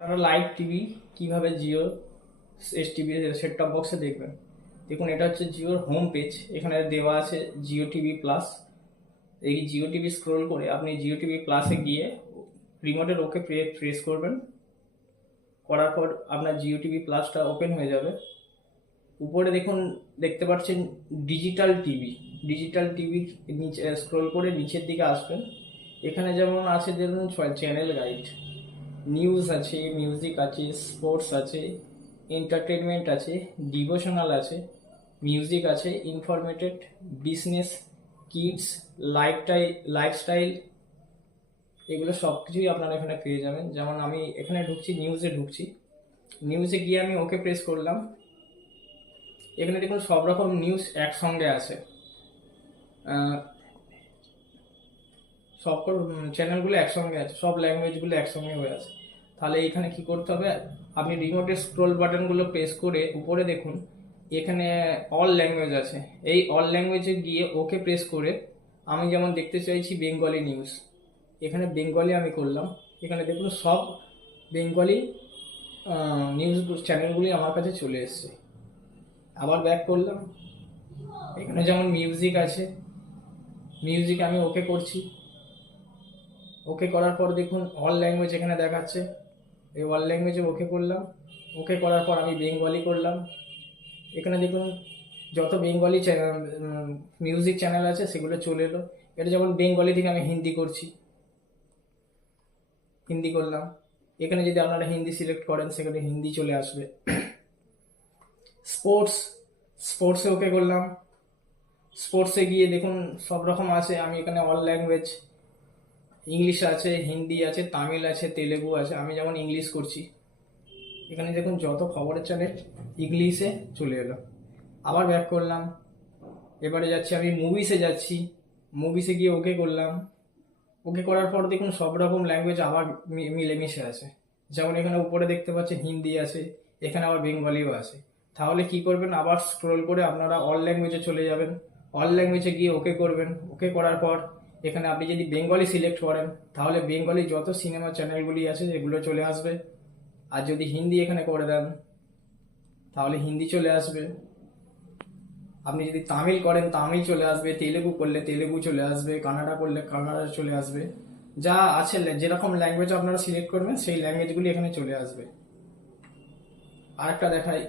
আপনারা live TV কিভাবে Jio S TV set top বক্সে দেখবেন। দেখুন, এটা হচ্ছে জিওর হোম পেজ। এখানে দেওয়া আছে জিও টিভি প্লাস। এই জিও টিভি স্ক্রোল করে আপনি জিও টিভি প্লাসে গিয়ে রিমোটের ওকে প্রেস করবেন। করার পর আপনার জিও টিভি প্লাসটা ওপেন হয়ে যাবে। উপরে দেখুন, দেখতে পাচ্ছেন ডিজিটাল টিভি। ডিজিটাল টিভি নিচে স্ক্রোল করে নিচের দিকে আসবেন। এখানে যেমন আছে ধরুন চ্যানেল গাইড, নিউজ আছে, মিউজিক আছে, স্পোর্টস আছে, এন্টারটেনমেন্ট আছে, ডিভোশনাল আছে, মিউজিক আছে, ইনফরমেটেড, বিজনেস, কিডস, লাইফস্টাইল, এগুলো সব কিছুই আপনারা এখানে পেয়ে যাবেন। যেমন আমি এখানে ঢুকছি, নিউজে গিয়ে আমি ওকে প্রেস করলাম। এখানে দেখুন সব রকম নিউজ একসঙ্গে আছে। সব চ্যানেলগুলো একসঙ্গে আছে, সব ল্যাঙ্গুয়েজগুলো একসঙ্গে হয়ে আছে। তাহলে এখানে কি করতে হবে, আপনি রিমোটের স্ক্রোল বাটনগুলো প্রেস করে উপরে দেখুন এখানে অল ল্যাঙ্গুয়েজ আছে। এই অল ল্যাঙ্গুয়েজে গিয়ে ওকে প্রেস করে আমি যেমন দেখতে চাইছি বেঙ্গলি নিউজ, এখানে বেঙ্গলি আমি করলাম। এখানে দেখুন সব বেঙ্গলি নিউজ চ্যানেলগুলি আমার কাছে চলে এসছে। আবার ব্যাক করলাম, এখানে যেমন মিউজিক আছে, মিউজিক আমি ওকে করছি। ওকে করার পর দেখুন অল ল্যাঙ্গুয়েজ এখানে দেখাচ্ছে। এই অল ল্যাঙ্গুয়েজে ওকে করলাম। ওকে করার পর আমি বেঙ্গলি করলাম। এখানে দেখুন যত বেঙ্গলি মিউজিক চ্যানেল আছে সেগুলো চলে এলো। এটা যেমন বেঙ্গলি থেকে আমি হিন্দি করছি, হিন্দি করলাম। এখানে যদি আপনারা হিন্দি সিলেক্ট করেন সেখানে হিন্দি চলে আসবে। স্পোর্টসে ওকে করলাম। স্পোর্টসে গিয়ে দেখুন সব রকম আছে। আমি এখানে অল ল্যাঙ্গুয়েজ, ইংলিশ আছে, হিন্দি আছে, তামিল আছে, তেলেগু আছে। আমি যেমন ইংলিশ করছি, এখানে দেখুন যত খবরের চ্যানেল ইংলিশে চলে এলো। আবার ব্যাক করলাম, এবারে যাচ্ছি আমি মুভিসে গিয়ে ওকে করলাম। ওকে করার পর দেখুন সব রকম ল্যাঙ্গুয়েজ আবার মিলেমিশে আছে। যেমন এখানে উপরে দেখতে পাচ্ছেন হিন্দি আছে, এখানে আবার বেঙ্গলিও আছে। তাহলে কি করবেন, আবার স্ক্রোল করে আপনারা অল ল্যাঙ্গুয়েজে চলে যাবেন। অল ল্যাঙ্গুয়েজে গিয়ে ওকে করবেন। ওকে করার পর এখানে আপনি যদি বেঙ্গলি সিলেক্ট করেন তাহলে বেঙ্গলি যত সিনেমা চ্যানেলগুলি আছে এগুলো চলে আসবে। আর যদি হিন্দি এখানে করে দেন তাহলে হিন্দি চলে আসবে। আপনি যদি তামিল করেন তামিল চলে আসবে, তেলেগু করলে তেলেগু চলে আসবে, কানাডা করলে কানাডা চলে আসবে। যা আছে যেরকম ল্যাঙ্গুয়েজ আপনারা সিলেক্ট করবেন সেই ল্যাঙ্গুয়েজগুলি এখানে চলে আসবে। আরেকটা দেখাই,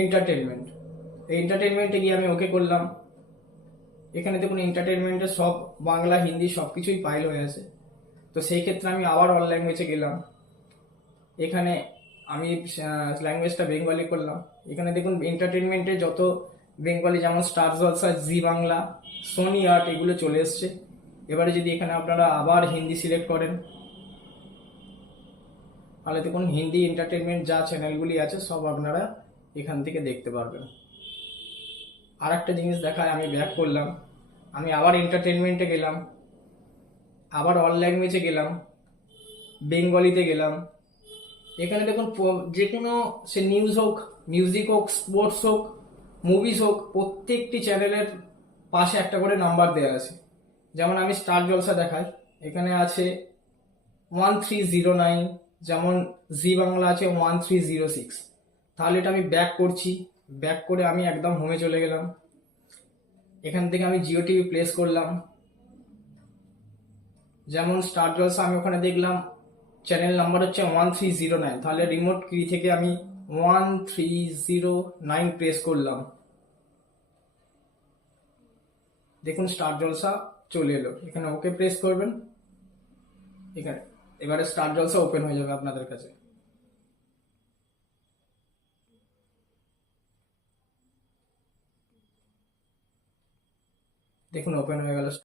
এন্টারটেনমেন্ট। এই এন্টারটেনমেন্টে গিয়ে আমি ওকে করলাম। এখানে দেখুন এন্টারটেনমেন্টে সব বাংলা হিন্দি সব কিছুই পাইল হয়ে আছে। তো সেই ক্ষেত্রে আমি আবার অল ল্যাঙ্গুয়েজে গেলাম। এখানে আমি ল্যাঙ্গুয়েজটা বেঙ্গলি করলাম। এখানে দেখুন এন্টারটেনমেন্টে যত বেঙ্গলি যেমন স্টার জলসা, জি বাংলা, সোনি আর্ট এগুলো চলে এসছে। এবারে যদি এখানে আপনারা আবার হিন্দি সিলেক্ট করেন তাহলে দেখুন হিন্দি এন্টারটেনমেন্ট যা চ্যানেলগুলি আছে সব আপনারা এখান থেকে দেখতে পারবেন। আর একটা জিনিস দেখায়, আমি ব্যাক করলাম, আমি আবার এন্টারটেনমেন্টে গেলাম, আবার অল ল্যাঙ্গুয়েজে গেলাম, বেঙ্গলিতে গেলাম। এখানে দেখুন যে কোনো সে নিউজ হোক, মিউজিক হোক, স্পোর্টস হোক, মুভিজ হোক, প্রত্যেকটি চ্যানেলের পাশে একটা করে নাম্বার দেওয়া আছে। যেমন আমি স্টার জলসা দেখাই, এখানে আছে 1309, যেমন জি বাংলা আছে 1306। তাহলে এটা আমি ব্যাক করছি, ব্যাক করে আমি একদম হোমে চলে গেলাম। এখান থেকে আমি জিও টিভি প্লেস করলাম। যেমন স্টার জলসা আমি ওখানে দেখলাম চ্যানেল নাম্বার হচ্ছে 1309, তাহলে রিমোট কি থেকে আমি 1309 প্রেস করলাম। দেখুন স্টার জলসা চলে এলো। এখানে ওকে প্রেস করবেন, এখানে এবারে স্টার জলসা ওপেন হয়ে যাবে আপনাদের কাছে। দেখুন ওপেন হয়ে গেল।